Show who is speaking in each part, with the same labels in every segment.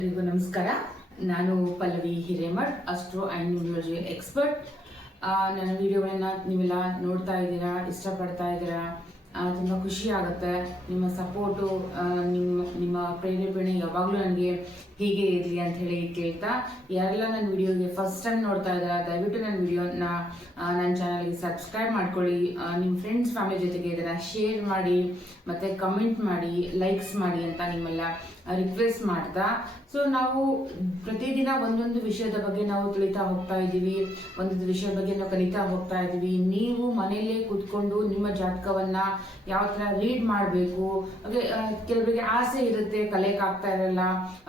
Speaker 1: ಎಲ್ರಿಗೂ ನಮಸ್ಕಾರ. ನಾನು Pallavi Hiremath, astro and numerology expert ನನ್ನ ವಿಡಿಯೋಗಳನ್ನು ನೀವೆಲ್ಲ ನೋಡ್ತಾ ಇದ್ದೀರಾ, ಇಷ್ಟಪಡ್ತಾ ಇದ್ದೀರಾ? ತುಂಬ ಖುಷಿ ಆಗುತ್ತೆ. ನಿಮ್ಮ ಸಪೋರ್ಟು ನಿಮ್ಮ ನಿಮ್ಮ ಪ್ರೇರೇಪಣೆ ಯಾವಾಗಲೂ ನನಗೆ ಹೀಗೆ ಇರಲಿ ಅಂತ ಹೇಳಿ ಕೇಳ್ತಾ ಯಾರೆಲ್ಲ ನನ್ನ ವಿಡಿಯೋಗೆ ಫಸ್ಟ್ ಟೈಮ್ ನೋಡ್ತಾ ಇದ್ದಾರೆ, ದಯವಿಟ್ಟು ನನ್ನ ವಿಡಿಯೋನ ನನ್ನ ಚಾನಲ್ಗೆ ಸಬ್ಸ್ಕ್ರೈಬ್ ಮಾಡ್ಕೊಳ್ಳಿ. ನಿಮ್ಮ ಫ್ರೆಂಡ್ಸ್ ಫ್ಯಾಮಿಲಿ ಜೊತೆಗೆ ಇದನ್ನು ಶೇರ್ ಮಾಡಿ, ಮತ್ತು ಕಮೆಂಟ್ ಮಾಡಿ ಲೈಕ್ಸ್ ಮಾಡಿ ಅಂತ ನಿಮ್ಮೆಲ್ಲ ರಿಕ್ವೆಸ್ಟ್ ಮಾಡ್ತಾ. ಸೊ ನಾವು ಪ್ರತಿದಿನ ಒಂದೊಂದು ವಿಷಯದ ಬಗ್ಗೆ ನಾವು ತಿಳಿತಾ ಹೋಗ್ತಾ ಇದ್ದೀವಿ. ಒಂದೊಂದು ವಿಷಯದ ಬಗ್ಗೆ ನಾವು ಕಲಿತಾ ಹೋಗ್ತಾ ಇದ್ದೀವಿ. ನೀವು ಮನೆಯಲ್ಲೇ ಕೂತ್ಕೊಂಡು ನಿಮ್ಮ ಜಾತಕವನ್ನ ಯಾವ ಥರ ರೀಡ್ ಮಾಡಬೇಕು? ಕೆಲವರಿಗೆ ಆಸೆ ಇರುತ್ತೆ ಕಲಿಯಕ್ಕೆ ಆಗ್ತಾ ಇರಲ್ಲ.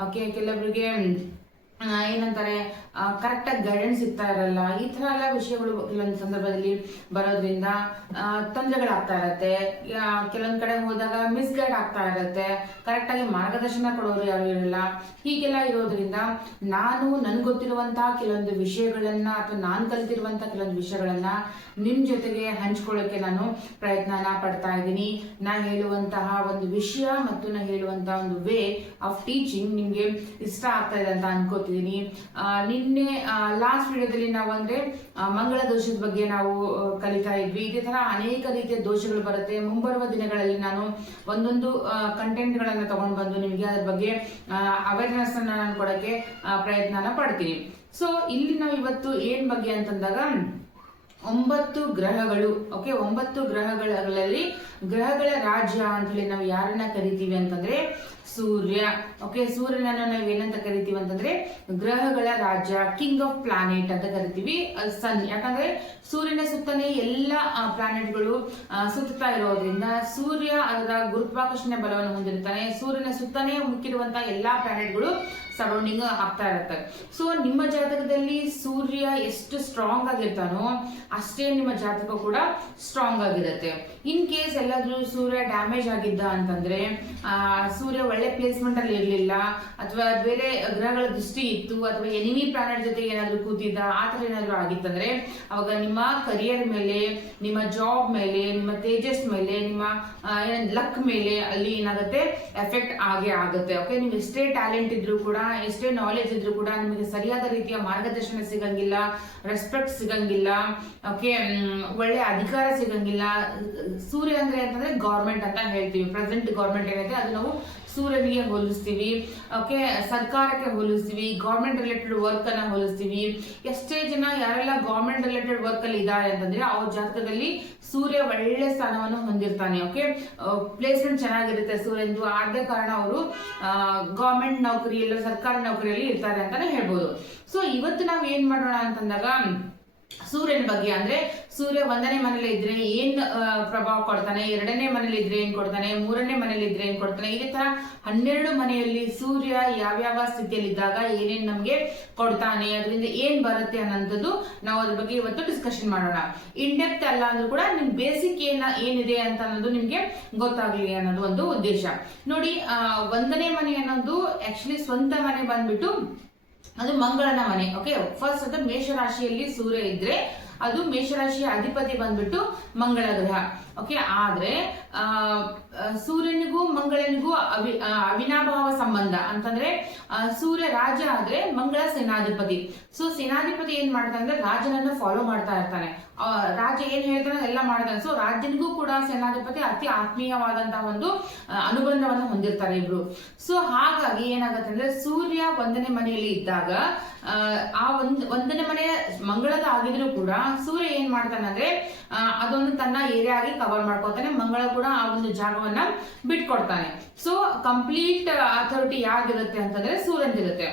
Speaker 1: ಓಕೆ ಕೆಲವರಿಗೆ ಆ, ಏನಂತಾರೆ ಕರೆಕ್ಟಾಗಿ ಗೈಡೆನ್ಸ್ ಸಿಗ್ತಾ ಇರಲ್ಲ. ಈ ಥರ ಎಲ್ಲ ವಿಷಯಗಳು ಕೆಲವೊಂದು ಸಂದರ್ಭದಲ್ಲಿ ಬರೋದ್ರಿಂದ ತೊಂದರೆಗಳಾಗ್ತಾ ಇರತ್ತೆ. ಕೆಲವೊಂದು ಕಡೆ ಹೋದಾಗ ಮಿಸ್ಗೈಡ್ ಆಗ್ತಾ ಇರತ್ತೆ. ಕರೆಕ್ಟಾಗಿ ಮಾರ್ಗದರ್ಶನ ಕೊಡೋರು ಯಾರು ಇರಲ್ಲ. ಹೀಗೆಲ್ಲ ಇರೋದ್ರಿಂದ ನಾನು, ನನ್ಗೆ ಗೊತ್ತಿರುವಂತಹ ಕೆಲವೊಂದು ವಿಷಯಗಳನ್ನ ಅಥವಾ ನಾನು ಕಲಿತಿರುವಂತಹ ಕೆಲವೊಂದು ವಿಷಯಗಳನ್ನ ನಿಮ್ ಜೊತೆಗೆ ಹಂಚ್ಕೊಳ್ಳೋಕೆ ನಾನು ಪ್ರಯತ್ನನ ಪಡ್ತಾ ಇದ್ದೀನಿ. ನಾ ಹೇಳುವಂತಹ ಒಂದು ವಿಷಯ ಮತ್ತು ನಾ ಹೇಳುವಂತಹ ಒಂದು ವೇ ಆಫ್ ಟೀಚಿಂಗ್ ನಿಮ್ಗೆ ಇಷ್ಟ ಆಗ್ತಾ ಇದೆ ಅಂತ ಅನ್ಕೋತಿದ್ದೀನಿ ಆ, ನಿನ್ನೆ ಲಾಸ್ಟ್ ವಿಡಿಯೋದಲ್ಲಿ ನಾವು ಅಂದ್ರೆ ಮಂಗಳ ದೋಷದ ಬಗ್ಗೆ ನಾವು ಕಲಿತಾ ಇದ್ವಿ. ಇದೇ ತರ ಅನೇಕ ರೀತಿಯ ದೋಷಗಳು ಬರುತ್ತೆ. ಮುಂಬರುವ ದಿನಗಳಲ್ಲಿ ನಾನು ಒಂದೊಂದು ಕಂಟೆಂಟ್ ಗಳನ್ನ ತಗೊಂಡು ಬಂದು ನಿಮಗೆ ಅದ್ರ ಬಗ್ಗೆ ಅವೇರ್ನೆಸ್ ಅನ್ನ ನಾನು ಕೊಡಕ್ಕೆ ಪ್ರಯತ್ನ ಪ್ರಯತ್ನನ ಪಡ್ತೀನಿ. ಸೊ ಇಲ್ಲಿ ನಾವು ಇವತ್ತು ಏನ್ ಬಗ್ಗೆ ಅಂತಂದಾಗ ಒಂಬತ್ತು ಗ್ರಹಗಳು ಓಕೆ ಒಂಬತ್ತು ಗ್ರಹಗಳಲ್ಲಿ ಗ್ರಹಗಳ ರಾಜ್ಯ ಅಂತ ಹೇಳಿ ನಾವು ಯಾರನ್ನ ಕರಿತೀವಿ ಅಂತಂದ್ರೆ ಸೂರ್ಯ. ಓಕೆ ಸೂರ್ಯನನ್ನು ನಾವು ಏನಂತ ಕರಿತೀವಿ ಅಂತಂದ್ರೆ ಗ್ರಹಗಳ ರಾಜ ಕಿಂಗ್ ಆಫ್ ಪ್ಲಾನೆಟ್ ಅಂತ ಕರಿತೀವಿ ಸನ್ ಯಾಕಂದ್ರೆ ಸೂರ್ಯನ ಸುತ್ತನೇ ಎಲ್ಲ ಪ್ಲಾನೆಟ್ಗಳು ಸುತ್ತಾ ಇರೋದ್ರಿಂದ ಸೂರ್ಯ ಅದರ ಗುರುತ್ವಾಕರ್ಷಣೆ ಬಲವನ್ನು ಹೊಂದಿರ್ತಾನೆ ಸೂರ್ಯನ ಸುತ್ತನೇ ಮುಕ್ಕಿರುವಂತಹ ಎಲ್ಲಾ ಪ್ಲಾನೆಟ್ಗಳು ಸರೌಂಡಿಂಗ್ ಆಗ್ತಾ ಇರುತ್ತೆ. ಸೊ ನಿಮ್ಮ ಜಾತಕದಲ್ಲಿ ಸೂರ್ಯ ಎಷ್ಟು ಸ್ಟ್ರಾಂಗ್ ಆಗಿರ್ತಾನೋ ಅಷ್ಟೇ ನಿಮ್ಮ ಜಾತಕ ಕೂಡ ಸ್ಟ್ರಾಂಗ್ ಆಗಿರುತ್ತೆ. ಇನ್ ಕೇಸ್ ಎಲ್ಲಾದ್ರೂ ಸೂರ್ಯ ಡ್ಯಾಮೇಜ್ ಆಗಿದ್ದ ಅಂತಂದ್ರೆ ಸೂರ್ಯ ಒಳ್ಳೆ ಪ್ಲೇಸ್ಮೆಂಟ್ ಅಲ್ಲಿ ಇರ್ಲಿಲ್ಲ, ಅಥವಾ ಬೇರೆ ಗ್ರಹಗಳ ದೃಷ್ಟಿ ಇತ್ತು, ಅಥವಾ ಎನಿಮಿ ಪ್ಲಾನೆಟ್ ಜೊತೆ ಏನಾದ್ರೂ ಕೂತಿದ್ದ, ಆ ತರ ಏನಾದ್ರೂ ಆಗಿತ್ತಂದ್ರೆ, ಅವಾಗ ನಿಮ್ಮ ಕರಿಯರ್ ಮೇಲೆ, ನಿಮ್ಮ ಜಾಬ್ ಮೇಲೆ, ನಿಮ್ಮ ತೇಜಸ್ ಮೇಲೆ, ನಿಮ್ಮ ಲಕ್ ಮೇಲೆ ಅಲ್ಲಿ ಏನಾಗುತ್ತೆ ಎಫೆಕ್ಟ್ ಆಗೇ ಆಗುತ್ತೆ. ಓಕೆ ನೀವು ಎಷ್ಟೇ ಟ್ಯಾಲೆಂಟ್ ಇದ್ರೂ ಕೂಡ ಎಷ್ಟೇ ನಾಲೆಜ್ ಇದ್ರು ಕೂಡ ನಿಮಗೆ ಸರಿಯಾದ ರೀತಿಯ ಮಾರ್ಗದರ್ಶನ ಸಿಗಂಗಿಲ್ಲ ರೆಸ್ಪೆಕ್ಟ್ ಸಿಗಂಗಿಲ್ಲ ಓಕೆ ಒಳ್ಳೆ ಅಧಿಕಾರ ಸಿಗಂಗಿಲ್ಲ. ಸೂರ್ಯ ಅಂದ್ರೆ ಅಂತಂದ್ರೆ ಗೌರ್ಮೆಂಟ್ ಅಂತ ಹೇಳ್ತೀವಿ. ಪ್ರೆಸೆಂಟ್ ಗೌರ್ಮೆಂಟ್ ಏನೈತೆ ಅದು ನಾವು ಸೂರ್ಯನಿಗೆ ಹೋಲಿಸ್ತೀವಿ ಓಕೆ ಸರ್ಕಾರಕ್ಕೆ ಹೋಲಿಸ್ತೀವಿ ಗೌರ್ಮೆಂಟ್ ರಿಲೇಟೆಡ್ ವರ್ಕ್ ಅನ್ನ ಹೋಲಿಸ್ತೀವಿ. ಎಷ್ಟೇ ಜನ ಯಾರೆಲ್ಲ ಗೌರ್ಮೆಂಟ್ ರಿಲೇಟೆಡ್ ವರ್ಕ್ ಅಲ್ಲಿ ಇದ್ದಾರೆ ಅಂತಂದ್ರೆ ಅವ್ರ ಜಾತಕದಲ್ಲಿ ಸೂರ್ಯ ಒಳ್ಳೆ ಸ್ಥಾನವನ್ನು ಹೊಂದಿರ್ತಾನೆ ಓಕೆ ಪ್ಲೇಸ್ಮೆಂಟ್ ಚೆನ್ನಾಗಿರುತ್ತೆ ಸೂರ್ಯಂದು ಆದ ಕಾರಣ ಅವರು ಗೌರ್ಮೆಂಟ್ ನೌಕರಿ ಇಲ್ಲ ಸರ್ಕಾರಿ ನೌಕರಿಯಲ್ಲಿ ಇರ್ತಾರೆ ಅಂತಾನೆ ಹೇಳ್ಬೋದು. ಸೊ ಇವತ್ತು ನಾವು ಏನ್ ಮಾಡೋಣ ಅಂತಂದಾಗ ಸೂರ್ಯನ ಬಗ್ಗೆ ಅಂದ್ರೆ ಸೂರ್ಯ ಒಂದನೇ ಮನೇಲಿ ಇದ್ರೆ ಏನ್ ಪ್ರಭಾವ ಕೊಡ್ತಾನೆ, ಎರಡನೇ ಮನೇಲಿ ಇದ್ರೆ ಏನ್ ಕೊಡ್ತಾನೆ, ಮೂರನೇ ಮನೇಲಿ ಇದ್ರೆ ಏನ್ ಕೊಡ್ತಾನೆ ಈ ತರ ಹನ್ನೆರಡು ಮನೆಯಲ್ಲಿ ಸೂರ್ಯ ಯಾವ್ಯಾವ ಸ್ಥಿತಿಯಲ್ಲಿದ್ದಾಗ ಏನೇನ್ ನಮ್ಗೆ ಕೊಡ್ತಾನೆ, ಅದರಿಂದ ಏನ್ ಬರುತ್ತೆ ಅನ್ನೋಂಥದ್ದು ನಾವು ಅದ್ರ ಬಗ್ಗೆ ಇವತ್ತು ಡಿಸ್ಕಷನ್ ಮಾಡೋಣ. ಇಂಡೆಪ್ತ್ ಅಲ್ಲ ಅಂದ್ರೂ ಕೂಡ ನಿಮ್ ಬೇಸಿಕ್ ಏನ, ಏನಿದೆ ಅಂತ ಅನ್ನೋದು ನಿಮ್ಗೆ ಗೊತ್ತಾಗ್ಲಿ ಅನ್ನೋದು ಒಂದು ಉದ್ದೇಶ. ನೋಡಿ ಒಂದನೇ ಮನೆ ಅನ್ನೋದು ಆಕ್ಚುಲಿ ಸ್ವಂತ ಮನೆ ಬಂದ್ಬಿಟ್ಟು ಅದು ಮಂಗಳನ ಮನೆ ಓಕೆ ಫಸ್ಟ್ ಅದು ಮೇಷರಾಶಿಯಲ್ಲಿ ಸೂರ್ಯ ಇದ್ರೆ ಅದು ಮೇಷರಾಶಿಯ ಅಧಿಪತಿ ಬಂದ್ಬಿಟ್ಟು ಮಂಗಳ ಗ್ರಹ ಓಕೆ ಆದ್ರೆ ಸೂರ್ಯನಿಗೂ ಮಂಗಳನಿಗೂ ಅವಿ ಅವಿನಾಭಾವ ಸಂಬಂಧ ಅಂತಂದ್ರೆ ಸೂರ್ಯ ರಾಜ ಆದ್ರೆ ಮಂಗಳ ಸೇನಾಧಿಪತಿ. ಸೊ ಸೇನಾಧಿಪತಿ ಏನ್ ಮಾಡ್ತಾನೆ ಅಂದ್ರೆ ರಾಜನನ್ನ ಫಾಲೋ ಮಾಡ್ತಾ ಇರ್ತಾನೆ. ರಾಜ ಏನ್ ಹೇಳ್ತಾನೆ ಎಲ್ಲ ಮಾಡ್ತಾನೆ. ಸೊ ರಾಜನಿಗೂ ಕೂಡ ಸೇನಾಧಿಪತಿ ಅತಿ ಆತ್ಮೀಯವಾದಂತಹ ಒಂದು ಅನುಬಂಧವನ್ನು ಹೊಂದಿರ್ತಾರೆ ಇಬ್ರು. ಸೊ ಹಾಗಾಗಿ ಏನಾಗುತ್ತೆ ಅಂದ್ರೆ ಸೂರ್ಯ ಒಂದನೇ ಮನೆಯಲ್ಲಿ ಇದ್ದಾಗ ಆ, ಒಂದ್ ಒಂದನೇ ಮನೆಯ ಮಂಗಳದ ಆಗಿದ್ರು ಕೂಡ ಸೂರ್ಯ ಏನ್ ಮಾಡ್ತಾನೆ ಅದೊಂದು ತನ್ನ ಏರಿಯಾ ಆಗಿ ಕವರ್ ಮಾಡ್ಕೊತಾನೆ ಮಂಗಳ ಕೂಡ ಆ ಒಂದು ಜಾಗವನ್ನ ಬಿಟ್ಕೊಡ್ತಾನೆ. ಸೊ ಕಂಪ್ಲೀಟ್ ಅಥಾರಿಟಿ ಯಾರಿಗಿರುತ್ತೆ ಅಂತಂದ್ರೆ ಸೂರ್ಯನಿರುತ್ತೆ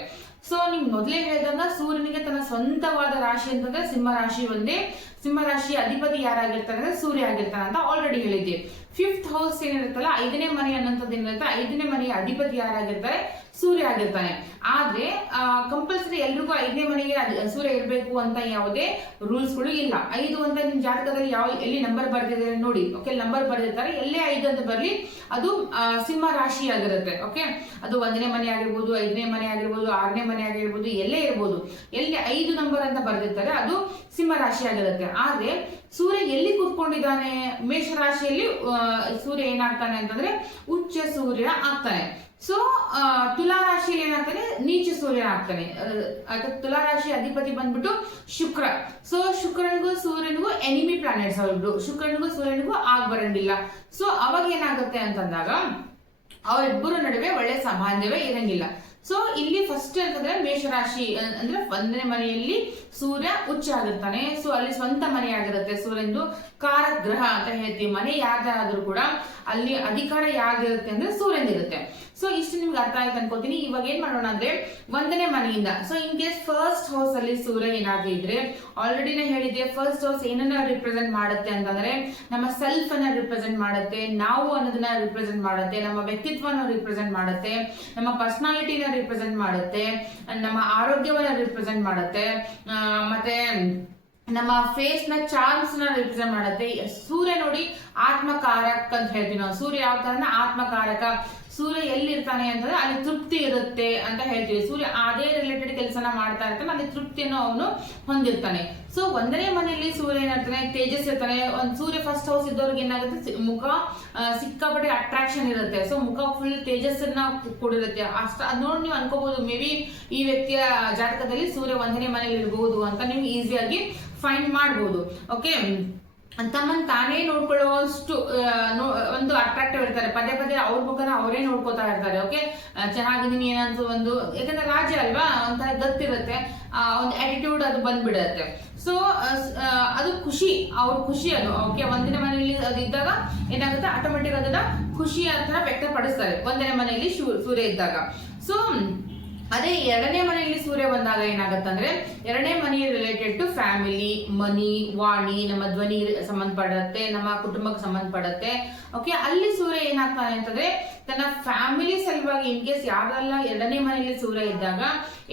Speaker 1: ಸೊ ನಿಮ್ಗೆ ಮೊದಲೇ ಹೇಳಿದಾಗ ಸೂರ್ಯನಿಗೆ ತನ್ನ ಸ್ವಂತವಾದ ರಾಶಿ ಅಂತಂದ್ರೆ ಸಿಂಹ ರಾಶಿ ಒಂದೇ. ಸಿಂಹ ರಾಶಿ ಅಧಿಪತಿ ಯಾರಾಗಿರ್ತಾರೆ ಅಂದ್ರೆ ಸೂರ್ಯ ಆಗಿರ್ತಾನೆ ಅಂತ ಆಲ್ರೆಡಿ ಹೇಳಿದ್ದೀವಿ ಫಿಫ್ತ್ ಹೌಸ್ ಏನಿರುತ್ತಲ್ಲ, ಐದನೇ ಮನೆ ಅನ್ನೋಂಥದ್ದು ಏನಿರುತ್ತೆ, ಐದನೇ ಮನೆಯ ಅಧಿಪತಿ ಯಾರಾಗಿರ್ತಾರೆ? ಸೂರ್ಯ ಆಗಿರ್ತಾನೆ. ಆದ್ರೆ ಕಂಪಲ್ಸರಿ ಎಲ್ರಿಗೂ ಐದನೇ ಮನೆಗೆ ಸೂರ್ಯ ಇರಬೇಕು ಅಂತ ಯಾವುದೇ ರೂಲ್ಸ್ಗಳು ಇಲ್ಲ. ಐದು ಅಂತ ನಿಮ್ ಜಾತಕದಲ್ಲಿ ಯಾವ, ಎಲ್ಲಿ ನಂಬರ್ ಬರ್ದಿದ್ದಾರೆ ನೋಡಿ. ಓಕೆ ನಂಬರ್ ಬರ್ದಿರ್ತಾರೆ. ಎಲ್ಲೇ ಐದು ಅಂತ ಬರ್ಲಿ, ಅದು ಸಿಂಹ ರಾಶಿ ಆಗಿರುತ್ತೆ. ಓಕೆ ಅದು ಒಂದನೇ ಮನೆ ಆಗಿರ್ಬೋದು, ಐದನೇ ಮನೆ ಆಗಿರ್ಬೋದು, ಆರನೇ ಮನೆ ಆಗಿರ್ಬೋದು, ಎಲ್ಲೇ ಇರ್ಬೋದು. ಎಲ್ಲಿ ಐದು ನಂಬರ್ ಅಂತ ಬರ್ದಿರ್ತಾರೆ, ಅದು ಸಿಂಹ ರಾಶಿ ಆಗಿರುತ್ತೆ. ಆದ್ರೆ, ಸೂರ್ಯ ಎಲ್ಲಿ ಕೂತ್ಕೊಂಡಿದ್ದಾನೆ? ಮೇಷ ರಾಶಿಯಲ್ಲಿ ಸೂರ್ಯ ಏನಾಗ್ತಾನೆ ಅಂತಂದ್ರೆ, ಉಚ್ಚ ಸೂರ್ಯ ಆಗ್ತಾನೆ. ಸೊ ತುಲಾ ರಾಶಿಯಲ್ಲಿ ಏನಾಗ್ತಾನೆ ನೀಚ ಸೂರ್ಯ ಆಗ್ತಾನೆ. ತುಲಾ ರಾಶಿ ಅಧಿಪತಿ ಬಂದ್ಬಿಟ್ಟು ಶುಕ್ರ. ಸೊ ಶುಕ್ರನಿಗೂ ಸೂರ್ಯನಿಗೂ ಎನಿಮಿ ಪ್ಲಾನೆಟ್ಸ್ ಅವ್ರಿಗೂ ಶುಕ್ರನಿಗೂ ಸೂರ್ಯನಿಗೂ ಆಗ ಬರಂಗಿಲ್ಲ. ಸೊ ಅವಾಗ ಏನಾಗುತ್ತೆ ಅಂತಂದಾಗ ಅವರಿಬ್ಬರ ನಡುವೆ ಒಳ್ಳೆ ಸಂಬಂಧವೇ ಇರಂಗಿಲ್ಲ. ಸೊ ಇಲ್ಲಿ ಫಸ್ಟ್ ಅಂತಂದ್ರೆ ಮೇಷರಾಶಿ ಅಂದ್ರೆ ಒಂದನೇ ಮನೆಯಲ್ಲಿ ಸೂರ್ಯ ಉಚ್ಚ ಆಗಿರ್ತಾನೆ. ಸೊ ಅಲ್ಲಿ ಸ್ವಂತ ಮನೆ ಆಗಿರುತ್ತೆ ಕಾರ ಗ್ರಹ ಅಂತ ಹೇಳ್ತೀವಿ. ಮನೆ ಯಾವ್ದಾದ್ರೂ ಕೂಡ ಅಲ್ಲಿ ಅಧಿಕಾರ ಯಾವ್ದಿರುತ್ತೆ ಅಂದ್ರೆ ಸೂರ್ಯನಿರುತ್ತೆ ಸೊ ಇಷ್ಟು ನಿಮ್ಗೆ ಅರ್ಥ ಆಯ್ತು ಅನ್ಕೋತೀನಿ ಇವಾಗ ಏನ್ ಮಾಡೋಣ ಅಂದ್ರೆ, ಒಂದನೇ ಮನೆಯಿಂದ. So in case first house ಅಲ್ಲಿ ಸೂರ್ಯ ಏನಾದ್ರೂ ಇದ್ರೆ ಆಲ್ರೆಡಿನೇ ಹೇಳಿದ್ದೆ ಫಸ್ಟ್ ಹೌಸ್ ಏನನ್ನ ರಿಪ್ರೆಸೆಂಟ್ ಮಾಡುತ್ತೆ ಅಂತಂದ್ರೆ, ನಮ್ಮ ಸೆಲ್ಫ್ ಅನ್ನ ರಿಪ್ರೆಸೆಂಟ್ ಮಾಡುತ್ತೆ, ನಾವು ಅನ್ನೋದನ್ನ ರಿಪ್ರೆಸೆಂಟ್ ಮಾಡುತ್ತೆ, ನಮ್ಮ ವ್ಯಕ್ತಿತ್ವನ ರಿಪ್ರೆಸೆಂಟ್ ಮಾಡುತ್ತೆ, ನಮ್ಮ ಪರ್ಸನಾಲಿಟಿನ ರಿಪ್ರೆಸೆಂಟ್ ಮಾಡುತ್ತೆ, ನಮ್ಮ ಆರೋಗ್ಯವನ್ನ ರಿಪ್ರೆಸೆಂಟ್ ಮಾಡುತ್ತೆ ಮತ್ತೆ ನಮ್ಮ ಫೇಸ್ನ ಚಾರ್ಮ್ಸ್ನ ರಿಪ್ರೆಸೆಂಟ್ ಮಾಡುತ್ತೆ. ಸೂರ್ಯ ನೋಡಿ ಆತ್ಮಕಾರಕ್ ಅಂತ ಹೇಳ್ತೀವಿ ನಾವು. ಸೂರ್ಯ ಯಾವ ತರ ಆತ್ಮಕಾರಕ, ಸೂರ್ಯ ಎಲ್ಲಿರ್ತಾನೆ ಅಂತಂದ್ರೆ ಅಲ್ಲಿ ತೃಪ್ತಿ ಇರುತ್ತೆ ಅಂತ ಹೇಳ್ತೀವಿ. ಸೂರ್ಯ ಅದೇ ರಿಲೇಟೆಡ್ ಕೆಲಸನ ಮಾಡ್ತಾ ಇರ್ತಾನೆ ಅಲ್ಲಿ ತೃಪ್ತಿಯನ್ನು ಅವನು ಹೊಂದಿರ್ತಾನೆ. ಸೊ ಒಂದನೇ ಮನೆಯಲ್ಲಿ ಸೂರ್ಯ ಏನಿರ್ತಾನೆ ತೇಜಸ್ ಇರ್ತಾನೆ. ಒಂದು ಸೂರ್ಯ ಫಸ್ಟ್ ಹೌಸ್ ಇದ್ದವ್ರಿಗೆ ಏನಾಗುತ್ತೆ? ಮುಖ ಸಿಕ್ಕಾಪಟ್ಟೆ ಅಟ್ರಾಕ್ಷನ್ ಇರುತ್ತೆ. ಸೊ ಮುಖ ಫುಲ್ ತೇಜಸ್ಸನ್ನ ಕೂಡಿರುತ್ತೆ. ಅಷ್ಟ ಅದ್ ನೋಡಿ ನೀವು ಅನ್ಕೋಬಹುದು ಮೇ ಬಿ ಈ ವ್ಯಕ್ತಿಯ ಜಾತಕದಲ್ಲಿ ಸೂರ್ಯ ಒಂದನೇ ಮನೆಯಲ್ಲಿ ಇರಬಹುದು ಅಂತ ನೀವು ಈಸಿಯಾಗಿ ಫೈಂಡ್ ಮಾಡಬಹುದು ಓಕೆ ತಮ್ಮನ್ ತಾನೇ ನೋಡ್ಕೊಳ್ಳುವಷ್ಟು ನೋ- ಒಂದು ಅಟ್ರಾಕ್ಟಿವ್ ಇರ್ತಾರೆ. ಪದೇ ಪದೇ ಅವ್ರ ಮುಖನ ಅವರೇ ನೋಡ್ಕೋತಾ ಇರ್ತಾರೆ ಓಕೆ ಚೆನ್ನಾಗಿದ್ದೀನಿ ಏನಂತ ಒಂದು ಯಾಕಂದ್ರೆ ರಾಜ್ಯ ಅಲ್ವಾ? ಒಂಥರ ಗೊತ್ತಿರುತ್ತೆ. ಆ, ಒಂದು ಆಟಿಟ್ಯೂಡ್ ಅದು ಬಂದ್ಬಿಡುತ್ತೆ. ಸೊ ಅದು ಖುಷಿ ಅವ್ರ ಖುಷಿ ಅದು ಓಕೆ ಒಂದಿನ ಮನೆಯಲ್ಲಿ ಅದು ಇದ್ದಾಗ ಏನಾಗುತ್ತೆ? ಆಟೋಮೆಟಿಕ್ ಅದನ್ನ ಖುಷಿ ಅಂತ ವ್ಯಕ್ತಪಡಿಸ್ತಾರೆ. ಒಂದಿನ ಮನೆಯಲ್ಲಿ ಸೂರ್ಯ ಇದ್ದಾಗ. ಸೊ ಅದೇ ಎರಡನೇ ಮನೆಯಲ್ಲಿ ಸೂರ್ಯ ಬಂದಾಗ ಏನಾಗತ್ತಂದ್ರೆ ಎರಡನೇ ಮನೆ ರಿಲೇಟೆಡ್ ಟು ಫ್ಯಾಮಿಲಿ ಮನಿ ವಾಣಿ, ನಮ್ಮ ಧ್ವನಿ ಸಂಬಂಧಪಡುತ್ತೆ, ನಮ್ಮ ಕುಟುಂಬಕ್ಕೆ ಸಂಬಂಧಪಡುತ್ತೆ. ಓಕೆ ಅಲ್ಲಿ ಸೂರ್ಯ ಏನಾಗ್ತಾನೆ ಅಂತಂದ್ರೆ ತನ್ನ ಫ್ಯಾಮಿಲಿ ಸಲುವಾಗಿ ಇನ್ ಕೇಸ್ ಯಾರೆಲ್ಲ ಎರಡನೇ ಮನೆಯಲ್ಲಿ ಸೂರ್ಯ ಇದ್ದಾಗ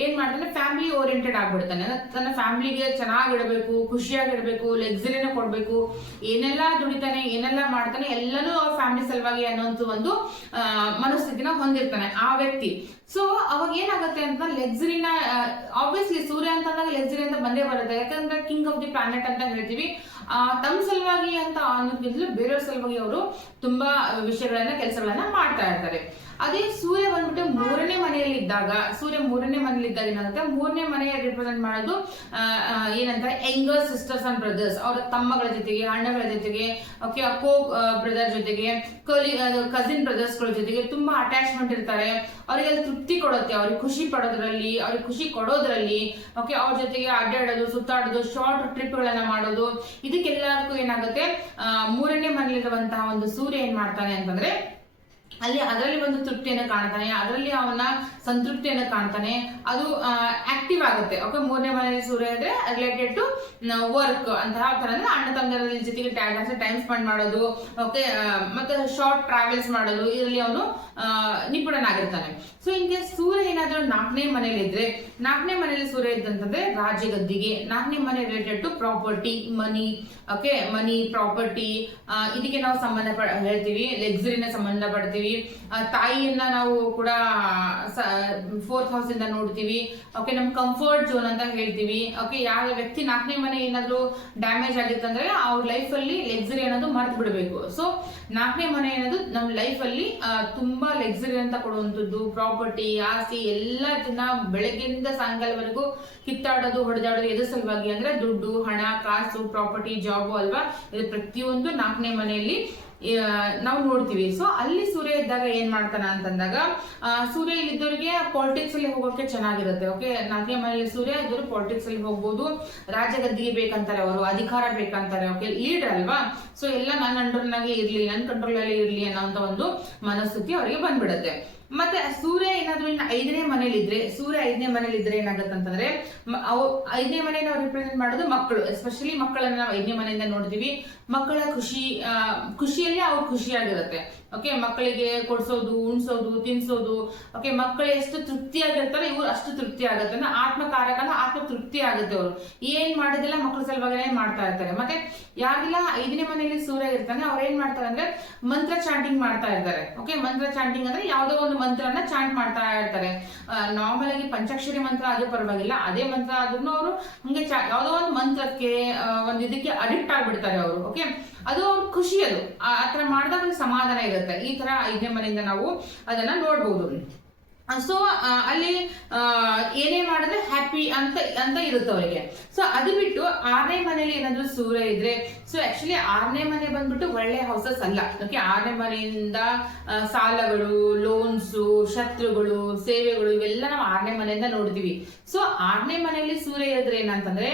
Speaker 1: ಏನ್ ಮಾಡ್ತಾನೆ? ಫ್ಯಾಮಿಲಿ ಓರಿಯೆಂಟೆಡ್ ಆಗ್ಬಿಡ್ತಾನೆ. ತನ್ನ ಫ್ಯಾಮಿಲಿಗೆ ಚೆನ್ನಾಗಿಡಬೇಕು ಖುಷಿಯಾಗಿಡಬೇಕು ಲಕ್ಸುರಿನ ಕೊಡ್ಬೇಕು. ಏನೆಲ್ಲ ದುಡಿತಾನೆ, ಏನೆಲ್ಲ ಮಾಡ್ತಾನೆ, ಎಲ್ಲನೂ ಅವ್ರ ಫ್ಯಾಮಿಲಿ ಸಲುವಾಗಿ ಅನ್ನೋಂಥ ಒಂದು ಮನಸ್ಥಿತಿನ ಹೊಂದಿರ್ತಾನೆ ಆ ವ್ಯಕ್ತಿ. ಸೊ ಅವಾಗ ಏನಾಗುತ್ತೆ ಅಂತ ಲೆಕ್ಸುರಿನ ಆಬ್ವಿಯಸ್ಲಿ ಸೂರ್ಯ ಅಂತ ಅಂದಾಗ ಲೆಕ್ಸುರಿ ಅಂತ ಬಂದೇ ಬರುತ್ತೆ. ಯಾಕಂದ್ರೆ ಕಿಂಗ್ ಆಫ್ ದಿ ಪ್ಲಾನೆಟ್ ಅಂತ ಹೇಳ್ತೀವಿ. ತಮ್ಮ ಸಲುವಾಗಿ ಅಂತ ಅನ್ನೋದ್ಕಿಂತಲೂ ಬೇರೆಯವ್ರ ಸಲುವಾಗಿ ಅವರು ತುಂಬಾ ವಿಷಯಗಳನ್ನ ಕೆಲಸಗಳನ್ನ ಮಾಡ್ತಾ ಇರ್ತಾರೆ. ಅದೇ ಸೂರ್ಯ ಬಂದ್ಬಿಟ್ಟು ಮೂರನೇ ಮನೆಯಲ್ಲಿ ಇದ್ದಾಗ ಸೂರ್ಯ ಮೂರನೇ ಮನೆಯಲ್ಲಿ ಇದ್ದಾಗ ಏನಾಗುತ್ತೆ? ಮೂರನೇ ಮನೆಯ ರಿಪ್ರೆಸೆಂಟ್ ಮಾಡೋದು ಏನಂತಾರೆ? ಯಂಗರ್ ಸಿಸ್ಟರ್ಸ್ ಅಂಡ್ ಬ್ರದರ್ಸ್ ಅವರ ತಮ್ಮಗಳ ಜೊತೆಗೆ, ಅಣ್ಣಗಳ ಜೊತೆಗೆ ಓಕೆ ಅಕ್ಕೋ ಬ್ರದರ್ ಜೊತೆಗೆ ಕಲಿ ಕಸಿನ್ ಬ್ರದರ್ಸ್ಗಳ ಜೊತೆಗೆ ತುಂಬಾ ಅಟ್ಯಾಚ್ಮೆಂಟ್ ಇರ್ತಾರೆ. ಅವರಿಗೆ ತೃಪ್ತಿ ಕೊಡುತ್ತೆ. ಅವ್ರಿಗೆ ಖುಷಿ ಪಡೋದ್ರಲ್ಲಿ, ಅವ್ರಿಗೆ ಖುಷಿ ಕೊಡೋದ್ರಲ್ಲಿ ಓಕೆ ಅವ್ರ ಜೊತೆಗೆ ಅಡ್ಡಾಡೋದು, ಸುತ್ತಾಡೋದು ಶಾರ್ಟ್ ಟ್ರಿಪ್ಗಳನ್ನ ಮಾಡೋದು, ಇದಕ್ಕೆಲ್ಲದಕ್ಕೂ ಏನಾಗುತ್ತೆ? ಮೂರನೇ ಮನೆಯಲ್ಲಿರುವಂತಹ ಒಂದು ಸೂರ್ಯ ಏನ್ ಮಾಡ್ತಾನೆ ಅಂತಂದ್ರೆ ಅಲ್ಲಿ ಅದರಲ್ಲಿ ಒಂದು ತೃಪ್ತಿಯನ್ನು ಕಾಣ್ತಾನೆ, ಅದರಲ್ಲಿ ಅವನ ಸಂತೃಪ್ತಿಯನ್ನು ಕಾಣ್ತಾನೆ. ಅದು ಆಕ್ಟಿವ್ ಆಗುತ್ತೆ. ಓಕೆ ಮೂರನೇ ಮನೆಯಲ್ಲಿ ಸೂರ್ಯ ಇದ್ರೆ ರಿಲೇಟೆಡ್ ಟು ವರ್ಕ್ ಅಂತ ತರ ಅಂದ್ರೆ ಅಣ್ಣ ತಂದರ ಜೊತೆಗೆ ಟೈಮ್ ಸ್ಪೆಂಡ್ ಮಾಡೋದು ಓಕೆ ಮತ್ತೆ ಶಾರ್ಟ್ ಟ್ರಾವೆಲ್ಸ್ ಮಾಡೋದು, ಇದರಲ್ಲಿ ಅವನು ನಿಪುಣನಾಗಿರ್ತಾನೆ. ಸೊ ಕೇಸ್ ಸೂರ್ಯ ಏನಾದ್ರೂ ನಾಲ್ಕನೇ ಮನೇಲಿ ಇದ್ರೆ, ನಾಲ್ಕನೇ ಮನೆಯಲ್ಲಿ ಸೂರ್ಯ ಇದ್ದಂತಂದ್ರೆ ರಾಜ್ಯಗದ್ದಿಗೆ ನಾಲ್ಕನೇ ಮನೆ related to property money okay money property ಇದಕ್ಕೆ ನಾವು ಸಂಬಂಧ ಹೇಳ್ತೀವಿ ಲಕ್ಸುರಿನ ಸಂಬಂಧ ಆ, ತಾಯಿಯನ್ನ ನಾವು ಕೂಡ ಫೋರ್ತ್ ಹೌಸ್ ಇಂದ ನೋಡ್ತೀವಿ. ಓಕೆ ನಮ್ ಕಂಫರ್ಟ್ ಝೋನ್ ಅಂತ ಹೇಳ್ತೀವಿ. ಓಕೆ ಯಾವ ವ್ಯಕ್ತಿ ನಾಲ್ಕನೇ ಮನೆ ಏನಾದ್ರು ಡ್ಯಾಮೇಜ್ ಆಗಿತ್ತಂದ್ರೆ ಅವ್ರ ಲೈಫ್ ಅಲ್ಲಿ ಲಕ್ಸುರಿ ಅನ್ನೋದು ಮರ್ತು ಬಿಡಬೇಕು. ಸೊ ನಾಲ್ಕನೇ ಮನೆ ಅನ್ನೋದು ನಮ್ಮ ಲೈಫ್ ಅಲ್ಲಿ ತುಂಬಾ ಲಕ್ಸುರಿ ಅಂತ ಕೊಡುವಂಥದ್ದು. ಪ್ರಾಪರ್ಟಿ ಆಸ್ತಿ ಎಲ್ಲದನ್ನ ಬೆಳಗ್ಗೆಯಿಂದ ಸಾಯಂಕಾಲವರೆಗೂ ಕಿತ್ತಾಡೋದು ಹೊಡೆದಾಡೋದು ಎದ್ರ ಸಲುವಾಗಿ ಅಂದ್ರೆ ದುಡ್ಡು ಹಣ ಕಾಸು ಪ್ರಾಪರ್ಟಿ ಜಾಬು ಅಲ್ವಾ? ಇದು ಪ್ರತಿಯೊಂದು ನಾಲ್ಕನೇ ಮನೆಯಲ್ಲಿ ನಾವು ನೋಡ್ತೀವಿ. ಸೊ ಅಲ್ಲಿ ಸೂರ್ಯ ಇದ್ದಾಗ ಏನ್ ಮಾಡ್ತಾನ ಅಂತಂದಾಗ ಸೂರ್ಯ ಇಲ್ಲಿದ್ದವರಿಗೆ ಪಾಲಿಟಿಕ್ಸ್ ಅಲ್ಲಿ ಹೋಗೋಕೆ ಚೆನ್ನಾಗಿರುತ್ತೆ ಓಕೆ ನಾಲ್ಕನೇ ಮನೆಯಲ್ಲಿ ಸೂರ್ಯ ಇದ್ದವರು ಪಾಲಿಟಿಕ್ಸ್ ಅಲ್ಲಿ ಹೋಗ್ಬೋದು. ರಾಜ್ಯ ಗದ್ದಿಗೆ ಬೇಕಂತಾರೆ ಅವರು, ಅಧಿಕಾರ ಬೇಕಂತಾರೆ ಓಕೆ ಲೀಡರ್ ಅಲ್ವಾ? ಸೊ ಎಲ್ಲ ನನ್ನ ಅಂಡರ್ನಾಗೆ ಇರ್ಲಿ ನನ್ನ ಕಂಟ್ರೋಲ್ ಅಲ್ಲಿ ಇರ್ಲಿ ಅನ್ನೋಂತ ಒಂದು ಮನಸ್ಥಿತಿ ಅವರಿಗೆ ಬಂದ್ಬಿಡುತ್ತೆ. ಮತ್ತೆ ಸೂರ್ಯ ಏನಾದ್ರೂ ಐದನೇ ಮನೇಲಿ ಇದ್ರೆ, ಸೂರ್ಯ ಐದನೇ ಮನೇಲಿ ಇದ್ರೆ ಏನಾಗುತ್ತೆ ಅಂತಂದ್ರೆ ಐದನೇ ಮನೆಯನ್ನು ರಿಪ್ರೆಸೆಂಟ್ ಮಾಡೋದು ಮಕ್ಕಳು ಎಸ್ಪೆಷಲಿ ಮಕ್ಕಳನ್ನ ನಾವು ಐದನೇ ಮನೆಯಿಂದ ನೋಡ್ತೀವಿ. ಮಕ್ಕಳ ಖುಷಿ ಖುಷಿಯಲ್ಲಿ ಅವ್ರು ಖುಷಿಯಾಗಿರುತ್ತೆ. ಓಕೆ ಮಕ್ಕಳಿಗೆ ಕೊಡ್ಸೋದು, ಉಣ್ಸೋದು, ತಿನ್ಸೋದು. ಓಕೆ ಮಕ್ಕಳು ಎಷ್ಟು ತೃಪ್ತಿಯಾಗಿರ್ತಾರೆ, ಇವ್ರು ಅಷ್ಟು ತೃಪ್ತಿ ಆಗುತ್ತೆ ಅಂದ್ರೆ ಆತ್ಮಕಾರಕ ಅಂದ್ರೆ ಆತ್ಮ ತೃಪ್ತಿ ಆಗುತ್ತೆ ಅವರು. ಏನ್ ಮಾಡಿದಿಲ್ಲ ಮಕ್ಕಳ ಸಲುವಾಗಿನೇ ಮಾಡ್ತಾ ಇರ್ತಾರೆ. ಮತ್ತೆ ಯಾರಿಲ್ಲ ಐದನೇ ಮನೆಯಲ್ಲಿ ಸೂರ್ಯ ಇರ್ತಾನೆ, ಅವ್ರು ಏನ್ ಮಾಡ್ತಾರೆ ಅಂದ್ರೆ ಮಂತ್ರ ಚಾಂಟಿಂಗ್ ಮಾಡ್ತಾ ಇರ್ತಾರೆ. ಓಕೆ ಮಂತ್ರ ಚಾಂಟಿಂಗ್ ಅಂದ್ರೆ ಯಾವ್ದೋ ಒಂದು ಮಂತ್ರನ ಚಾಂಟ್ ಮಾಡ್ತಾ ಇರ್ತಾರೆ. ನಾರ್ಮಲ್ ಆಗಿ ಪಂಚಾಕ್ಷರಿ ಮಂತ್ರ ಆದ್ರೂ ಪರವಾಗಿಲ್ಲ, ಅದೇ ಮಂತ್ರ ಆದ್ರೂ ಅವರು ಹಂಗೆ ಯಾವುದೋ ಒಂದು ಮಂತ್ರಕ್ಕೆ ಒಂದ್ ಇದಕ್ಕೆ ಅಡಿಕ್ಟ್ ಆಗ್ಬಿಡ್ತಾರೆ ಅವರು. ಓಕೆ? ಅದು ಅವ್ರ ಖುಷಿ ಅದು. ಆ ಥರ ಮಾಡಿದಾಗ ಸಮಾಧಾನ ಇರುತ್ತೆ. ಈ ತರ ಐದನೇ ಮನೆಯಿಂದ ನಾವು ಅದನ್ನ ನೋಡ್ಬೋದು. ಸೊ ಅಲ್ಲಿ ಏನೇ ಮಾಡಿದ್ರೆ ಹ್ಯಾಪಿ ಅಂತ ಅಂತ ಇರುತ್ತೆ ಅವರಿಗೆ. ಸೊ ಅದು ಬಿಟ್ಟು ಆರನೇ ಮನೆಯಲ್ಲಿ ಏನಾದರೂ ಸೂರ್ಯ ಇದ್ರೆ ಸೊ ಆಕ್ಚುಲಿ ಆರನೇ ಮನೆ ಬಂದ್ಬಿಟ್ಟು ಒಳ್ಳೆ ಹೌಸಸ್ ಅಲ್ಲ. ಓಕೆ ಆರನೇ ಮನೆಯಿಂದ ಸಾಲಗಳು ಲೋನ್ಸು ಶತ್ರುಗಳು, ಸೇವೆಗಳು, ಇವೆಲ್ಲ ನಾವು ಆರನೇ ಮನೆಯಿಂದ ನೋಡ್ತೀವಿ. ಸೊ ಆರನೇ ಮನೆಯಲ್ಲಿ ಸೂರ್ಯ ಇದ್ರೆ ಏನಂತಂದ್ರೆ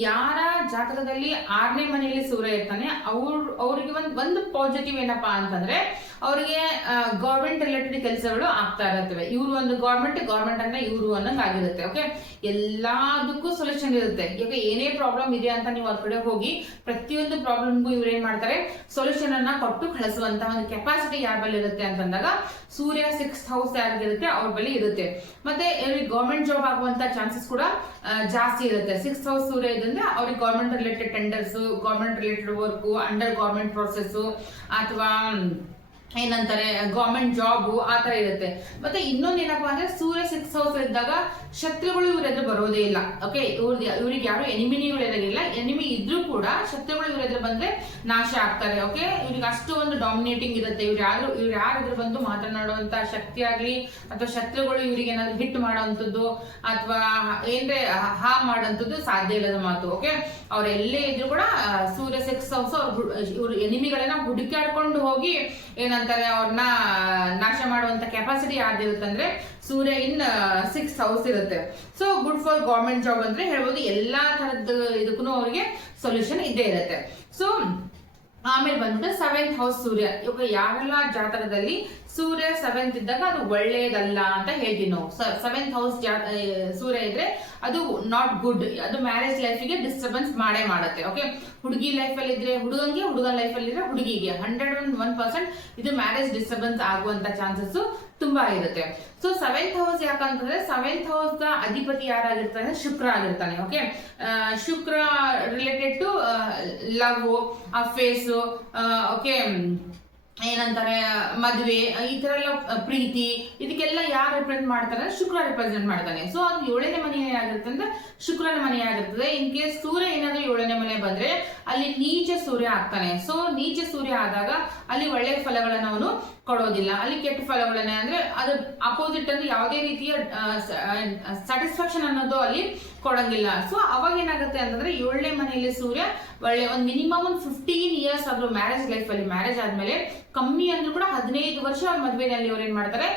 Speaker 1: ಯಾರ ಜಾತಕದಲ್ಲಿ ಆರನೇ ಮನೆಯಲ್ಲಿ ಸೂರ್ಯ ಇರ್ತಾನೆ ಅವ್ರ ಅವ್ರಿಗೆ ಒಂದು ಒಂದು ಪಾಸಿಟಿವ್ ಏನಪ್ಪಾ ಅಂತಂದ್ರೆ ಅವರಿಗೆ ಗೌರ್ಮೆಂಟ್ ರಿಲೇಟೆಡ್ ಕೆಲಸಗಳು ಆಗ್ತಾ ಇರುತ್ತವೆ. ಇವರು ಒಂದು ಗೌರ್ಮೆಂಟ್ ಗೌರ್ಮೆಂಟ್ ಅಂದ್ರೆ ಇವರು ಅನ್ನಂಗ್ ಆಗಿರುತ್ತೆ ಓಕೆ ಎಲ್ಲದಕ್ಕೂ ಸೊಲ್ಯೂಷನ್ ಇರುತ್ತೆ. ಈಗ ಏನೇ ಪ್ರಾಬ್ಲಮ್ ಇದೆ ಅಂತ ನೀವು ಅವ್ರ ಕಡೆ ಹೋಗಿ ಪ್ರತಿಯೊಂದು ಪ್ರಾಬ್ಲಮ್ಗೂ ಇವ್ರು ಏನ್ ಮಾಡ್ತಾರೆ? ಸೊಲ್ಯೂಷನ್ ಅನ್ನ ಕೊಟ್ಟು ಕಳಿಸುವಂತ ಒಂದು ಕೆಪಾಸಿಟಿ ಯಾರ ಬಳಿ ಇರುತ್ತೆ ಅಂತಂದಾಗ ಸೂರ್ಯ ಸಿಕ್ಸ್ ಹೌಸ್ ಯಾರಿಗಿರುತ್ತೆ? ಅವ್ರ ಬಳಿ ಇರುತ್ತೆ. ಮತ್ತೆ ಇವ್ರಿಗೆ ಗೌರ್ಮೆಂಟ್ ಜಾಬ್ ಆಗುವಂತ ಚಾನ್ಸಸ್ ಕೂಡ ಜಾಸ್ತಿ ಇರುತ್ತೆ. ಸಿಕ್ಸ್ ಹೌಸ್ ಸೂರ್ಯ ಇದಂದ್ರೆ ಅವ್ರಿಗೆ government related tenders government related work under government process ಅಥವಾ ಏನಂತಾರೆ ಗೌರ್ಮೆಂಟ್ ಜಾಬ್ ಆ ತರ ಇರುತ್ತೆ. ಮತ್ತೆ ಇನ್ನೊಂದು ಏನಪ್ಪ ಅಂದ್ರೆ, ಸೂರ್ಯ ಸಿಕ್ಸ್ ಹೌಸ್ ಇದ್ದಾಗ ಶತ್ರುಗಳು ಇವ್ರ ಬರೋದೇ ಇಲ್ಲ. ಓಕೆ ಇವ್ರ ಇವ್ರಿಗೆ ಯಾರು ಎನಿಮಿನಿಗಳು ಇರೋದಿಲ್ಲ ಎನಿಮಿ ಇದ್ರೂ ಕೂಡ ಶತ್ರುಗಳು ಇವ್ರ ಬಂದ್ರೆ ನಾಶ ಆಗ್ತಾರೆ. ಓಕೆ ಇವ್ರಿಗೆ ಅಷ್ಟು ಒಂದು ಡಾಮಿನೇಟಿಂಗ್ ಇರುತ್ತೆ. ಇವ್ರು ಯಾರು, ಇವ್ರು ಯಾರ ಬಂದು ಮಾತನಾಡುವಂತ ಶಕ್ತಿ ಆಗ್ಲಿ, ಅಥವಾ ಶತ್ರುಗಳು ಇವ್ರಿಗೆ ಏನಾದ್ರು ಹಿಟ್ ಮಾಡೋವಂಥದ್ದು, ಅಥವಾ ಏನ್ರೆ ಹಾ ಮಾಡೋಂಥದ್ದು ಸಾಧ್ಯ ಇಲ್ಲದ ಮಾತು. ಓಕೆ ಅವ್ರೆಲ್ಲೇ ಇದ್ರು ಕೂಡ ಸೂರ್ಯ ಸಿಕ್ಸ್ ಹೌಸ್ ಅವ್ರು ಇವ್ರು ಎನಿಮಿಗಳನ್ನ ಹುಡುಕಾಡ್ಕೊಂಡು ಹೋಗಿ ಏನಂತಾರೆ ಅವ್ರನ್ನ ನಾಶ ಮಾಡುವಂತ ಕೆಪಾಸಿಟಿ ಯಾರ್ದಿರುತ್ತಂದ್ರೆ ಸೂರ್ಯ ಇನ್ ಸಿಕ್ಸ್ ಹೌಸ್ ಇರುತ್ತೆ. So good for government job ಅಂದ್ರೆ ಹೇಳ್ಬೋದು ಎಲ್ಲಾ ತರದ್ದು ಇದಕ್ಕೂ ಅವ್ರಿಗೆ ಸೊಲ್ಯೂಷನ್ ಇದ್ದೇ ಇರುತ್ತೆ. ಸೊ ಆಮೇಲೆ ಬಂದ್ಬಿಟ್ಟು ಸೆವೆಂತ್ ಹೌಸ್ ಸೂರ್ಯ. ಇವಾಗ ಯಾವೆಲ್ಲ ಜಾತಕದಲ್ಲಿ ಸೂರ್ಯ ಸೆವೆಂತ್ ಇದ್ದಾಗ ಅದು ಒಳ್ಳೇದಲ್ಲ ಅಂತ ಹೇಳ್ತೀವಿ ನಾವು. ಸೆವೆಂತ್ ಹೌಸ್ ಸೂರ್ಯ ಇದ್ರೆ ಅದು ನಾಟ್ ಗುಡ್ ಅದು ಮ್ಯಾರೇಜ್ ಲೈಫಿಗೆ ಡಿಸ್ಟರ್ಬೆನ್ಸ್ ಮಾಡೇ ಮಾಡುತ್ತೆ ಓಕೆ ಹುಡುಗಿ ಲೈಫಲ್ಲಿ ಇದ್ರೆ ಹುಡುಗಂಗೆ, ಹುಡುಗನ ಲೈಫಲ್ಲಿ ಇದ್ರೆ ಹುಡುಗಿಗೆ. ಹಂಡ್ರೆಡ್ ಅಂಡ್ ಒನ್ ಪರ್ಸೆಂಟ್ ಇದು ಮ್ಯಾರೇಜ್ ಡಿಸ್ಟರ್ಬೆನ್ಸ್ ಆಗುವಂತ ಚಾನ್ಸಸ್ ತುಂಬಾ ಇರುತ್ತೆ. ಸೊ ಸೆವೆಂತ್ ಹೌಸ್ ಯಾಕಂತಂದ್ರೆ ಸೆವೆಂತ್ ಹೌಸ್ ದ ಅಧಿಪತಿ ಯಾರಾಗಿರ್ತಾನೆ? ಶುಕ್ರ ಆಗಿರ್ತಾನೆ okay Shukra related to love affairs okay ಏನಂತಾರೆ, ಮದುವೆ, ಈ ತರ ಎಲ್ಲ ಪ್ರೀತಿ, ಇದಕ್ಕೆಲ್ಲ ಯಾರು ರೆಪ್ರೆಸೆಂಟ್ ಮಾಡ್ತಾರೆ? ಶುಕ್ರ ರೆಪ್ರೆಸೆಂಟ್ ಮಾಡ್ತಾನೆ. ಸೊ ಅದು ಏಳನೇ ಮನೆ ಏನಾಗಿರುತ್ತೆ ಅಂದ್ರೆ ಶುಕ್ರನ ಮನೆ ಆಗಿರ್ತದೆ. ಇನ್ ಕೇಸ್ ಸೂರ್ಯ ಏನಾದ್ರೂ ಏಳನೇ ಮನೆ ಬಂದ್ರೆ, ಅಲ್ಲಿ ನೀಚ ಸೂರ್ಯ ಆಗ್ತಾನೆ. ಸೊ ನೀಚ ಸೂರ್ಯ ಆದಾಗ ಅಲ್ಲಿ ಒಳ್ಳೆ ಫಲಗಳನ್ನ ಅವನು ಕೊಡೋದಿಲ್ಲ. ಅಲ್ಲಿ ಕೆಟ್ಟ ಫಲಗಳನ್ನ ಅಂದ್ರೆ ಅದು ಅಪೋಸಿಟ್ ಅಂದ್ರೆ ಯಾವುದೇ ರೀತಿಯ ಸ್ಯಾಟಿಸ್ಫ್ಯಾಕ್ಷನ್ ಅನ್ನೋದು ಅಲ್ಲಿ ಕೊಡಂಗಿಲ್ಲ. ಸೊ ಅವಾಗ ಏನಾಗುತ್ತೆ ಅಂತಂದ್ರೆ ಏಳನೇ ಮನೆಯಲ್ಲಿ ಸೂರ್ಯ ಒಳ್ಳೆ, ಒಂದು ಮಿನಿಮಮ್ ಒಂದು ಫಿಫ್ಟೀನ್ ಇಯರ್ಸ್ ಆದ್ರೂ ಮ್ಯಾರೇಜ್ ಲೈಫ್ ಅಲ್ಲಿ ಮ್ಯಾರೇಜ್ ಆದ್ಮೇಲೆ ಕಮ್ಮಿ ಅಂದ್ರೂ ಕೂಡ ಹದಿನೈದು ವರ್ಷ ಮದ್ವೆನಲ್ಲಿ ಅವ್ರು ಏನ್ ಮಾಡ್ತಾರೆ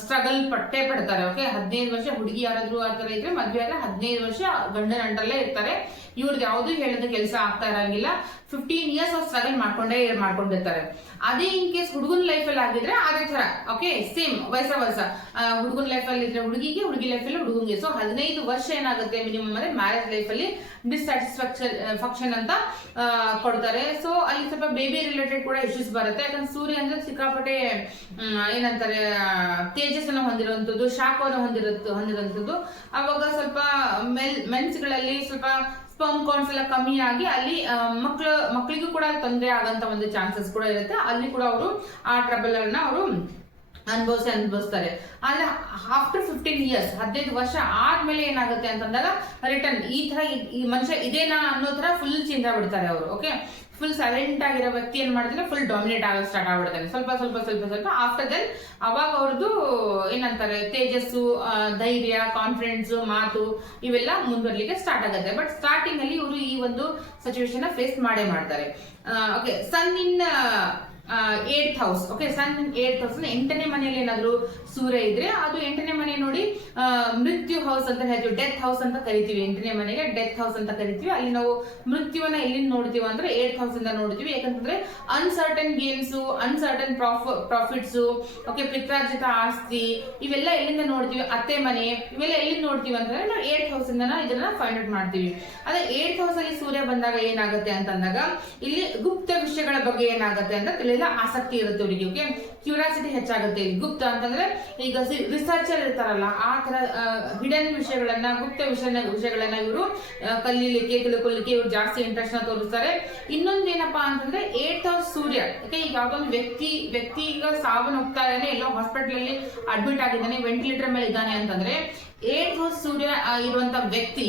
Speaker 1: ಸ್ಟ್ರಗಲ್ ಪಟ್ಟೆ ಪಡ್ತಾರೆ ಓಕೆ ಹದಿನೈದು ವರ್ಷ ಹುಡುಗಿ ಯಾರಾದ್ರೂ ಆ ತರ ಇದ್ರೆ ಮದ್ವೆ ಆದ್ರೆ ಹದಿನೈದು ವರ್ಷ ಗಂಡನ ಅಂಟಲ್ಲೇ ಇರ್ತಾರೆ. ಇವ್ರದ್ದು ಯಾವ್ದು ಹೇಳಿದ ಕೆಲಸ ಆಗ್ತಾ ಇರಂಗಿಲ್ಲ. ಫಿಫ್ಟೀನ್ ಇಯರ್ಸ್ ಅವ್ರು ಸ್ಟ್ರಗಲ್ ಮಾಡ್ಕೊಂಡೇ ಮಾಡ್ಕೊಂಡಿರ್ತಾರೆ ಅದೇ ಇನ್ ಕೇಸ್ ಹುಡುಗನ ಲೈಫಲ್ಲಿ ಆಗಿದ್ರೆ ಅದೇ ತರ ಓಕೆ ಸೇಮ್ ವಯಸ್ಸ ವಯಸ್ಸ ಹುಡುಗನ ಅಲ್ಲಿ ಇದ್ರೆ ಹುಡುಗಿಗೆ, ಹುಡುಗಿ ಲೈಫಲ್ಲಿ ಹುಡುಗನ್ಗೆ ಸೊ ಹದಿನೈದು ವರ್ಷ ಏನಾಗುತ್ತೆ ಮಿನಿಮಮ್ ಅಂದ್ರೆ ಮ್ಯಾರೇಜ್ ಲೈಫಲ್ಲಿ ಡಿಸ್ಸ್ಯಾಟಿಸ್ಫ್ಯಾಕ್ಷನ್ ಫಂಕ್ಷನ್ ಅಂತ ಕೊಡ್ತಾರೆ. ಸೊ ಅಲ್ಲಿ ಸ್ವಲ್ಪ ಬೇಬಿ ರಿಲೇಟೆಡ್ ಕೂಡ ಇಶ್ಯೂಸ್ ಬರುತ್ತೆ. ಯಾಕಂದ್ರೆ ಸೂರ್ಯ ಅಂದ್ರೆ ಸಿಕ್ಕಾಪಟ್ಟೆ ಏನಂತಾರೆ, ತೇಜಸ್ಸನ್ನು ಹೊಂದಿರುವಂಥದ್ದು, ಶಾಖವನ್ನು ಹೊಂದಿರುತ್ತ ಹೊಂದಿರುವಂಥದ್ದು. ಅವಾಗ ಸ್ವಲ್ಪ ಮೆಲ್, ಮೆನ್ಸ್ಗಳಲ್ಲಿ ಸ್ವಲ್ಪ ಸ್ಪಮ್ ಕೌಂಟ್ಸ್ ಎಲ್ಲ ಕಮ್ಮಿ ಆಗಿ ಅಲ್ಲಿ ಮಕ್ಕಳು ಮಕ್ಕಳಿಗೂ ಕೂಡ ತೊಂದರೆ ಆಗಂತ ಒಂದು ಚಾನ್ಸಸ್ ಕೂಡ ಇರುತ್ತೆ. ಅಲ್ಲಿ ಕೂಡ ಅವರು ಆ ಟ್ರಬಲ್ ಅನ್ನ ಅವರು ಅನುಭವಿಸಿ ಅನುಭವಿಸ್ತಾರೆ. ಆದ್ರೆ ಆಫ್ಟರ್ ಫಿಫ್ಟೀನ್ ಇಯರ್ಸ್ ಹದಿನೈದು ವರ್ಷ ಆದ್ಮೇಲೆ ಏನಾಗುತ್ತೆ ಅಂತಂದಾಗ ರಿಟರ್ನ್ ಈ ತರ ಈ ಮನುಷ್ಯ ಇದೇನಾ ಅನ್ನೋ ತರ ಫುಲ್ ಚಿಂತೆ ಬಿಡ್ತಾರೆ ಅವರು ಓಕೆ ಫುಲ್ ಸೈಲೆಂಟ್ ಆಗಿರೋ ವ್ಯಕ್ತಿ ಏನ್ ಮಾಡ್ತಾರೆ ಫುಲ್ ಡಾಮಿನೇಟ್ ಆಗೋ ಸ್ಟಾರ್ಟ್ ಆಗ್ಬಿಡ್ತಾನೆ ಸ್ವಲ್ಪ ಸ್ವಲ್ಪ ಸ್ವಲ್ಪ ಸ್ವಲ್ಪ ಆಫ್ಟರ್ ದೆನ್ ಅವಾಗ ಅವ್ರದ್ದು ಏನಂತಾರೆ, ತೇಜಸ್ಸು ಧೈರ್ಯ ಕಾನ್ಫಿಡೆನ್ಸ್ ಮಾತು ಇವೆಲ್ಲ ಮುಂದುವರ್ಲಿಕ್ಕೆ ಸ್ಟಾರ್ಟ್ ಆಗುತ್ತೆ. ಬಟ್ ಸ್ಟಾರ್ಟಿಂಗ್ ಅಲ್ಲಿ ಇವರು ಈ ಒಂದು ಸಿಚುವೇಶನ್ ಫೇಸ್ ಮಾಡೇ ಮಾಡ್ತಾರೆ. Okay sun in eight house okay sun eight house ಎಂಟನೇ ಮನೆಯಲ್ಲಿ ಏನಾದ್ರು ಸೂರ್ಯ ಇದ್ರೆ ಅದು ಎಂಟನೇ ಮನೆ ನೋಡಿ ಮೃತ್ಯು ಹೌಸ್ ಅಂತ ಹೇಳ್ತೀವಿ ಡೆತ್ ಹೌಸ್ ಅಂತ ಕರಿತೀವಿ. ಎಂಟನೇ ಮನೆಗೆ ಡೆತ್ ಹೌಸ್ ಅಂತ ಕರಿತೀವಿ. ಅಲ್ಲಿ ನಾವು ಮೃತ್ಯುವನ್ನ ಎಲ್ಲಿಂದ ನೋಡ್ತೀವಿ ಅಂದ್ರೆ ಏಟ್ ಹೌಸ್ ಇಂದ ನೋಡ್ತೀವಿ. ಯಾಕಂತಂದ್ರೆ uncertain games uncertain profits okay ಪಿತ್ರಾರ್ಜಿತ ಆಸ್ತಿ, ಇವೆಲ್ಲ ಎಲ್ಲಿಂದ ನೋಡ್ತೀವಿ? ಅತ್ತೆ ಮನೆ, ಇವೆಲ್ಲ ಎಲ್ಲಿಂದ ನೋಡ್ತೀವಿ ಅಂತಂದ್ರೆ ನಾವು ಏಟ್ ಹೌಸ್ ಇಂದ ಇದನ್ನ ಫೈಂಡ್ ಔಟ್ ಮಾಡ್ತೀವಿ. ಅದೇ ಏಟ್ ಹೌಸ್ ಅಲ್ಲಿ ಸೂರ್ಯ ಬಂದಾಗ ಏನಾಗುತ್ತೆ ಅಂತಂದಾಗ, ಇಲ್ಲಿ ಗುಪ್ತ ವಿಷಯಗಳ ಬಗ್ಗೆ ಏನಾಗುತ್ತೆ ಅಂತ ತಿಳಿದ ಆಸಕ್ತಿ ಇರುತ್ತೆ ಅವರಿಗೆ ಓಕೆ ಕ್ಯೂರಿಯಾಸಿಟಿ ಹೆಚ್ಚಾಗುತ್ತೆ ಗುಪ್ತ ಅಂತಂದ್ರೆ ಈಗ ರಿಸರ್ಚರ್ ಇರ್ತಾರಲ್ಲ, ಆ ತರ ಹಿಡನ್ ವಿಷಯಗಳನ್ನ, ಗುಪ್ತ ವಿಷಯ ವಿಷಯಗಳನ್ನ ಇವರು ಕಲೀಲಿಕ್ಕೆ, ತಿಳ್ಕೊಳ್ಲಿಕ್ಕೆ ಇವರು ಜಾಸ್ತಿ ಇಂಟ್ರೆಸ್ಟ್ನ ತೋರಿಸ್ತಾರೆ. ಇನ್ನೊಂದೇನಪ್ಪಾ ಅಂತಂದ್ರೆ ಏಟ್ ಆಫ್ ಸೂರ್ಯ ಓಕೆ ಈಗ ಯಾವ್ದೊಂದು ವ್ಯಕ್ತಿ ವ್ಯಕ್ತಿ ಈಗ ಸಾವನ್ನ ಹೋಗ್ತಾ ಇದ್ದಾನೆ, ಎಲ್ಲೋ ಹಾಸ್ಪಿಟಲ್ ಅಲ್ಲಿ ಅಡ್ಮಿಟ್ ಆಗಿದ್ದಾನೆ ವೆಂಟಿಲೇಟರ್ ಮೇಲೆ ಇದ್ದಾನೆ ಅಂತಂದ್ರೆ ಏಟ್ ಸೂರ್ಯ ಇರುವಂತ ವ್ಯಕ್ತಿ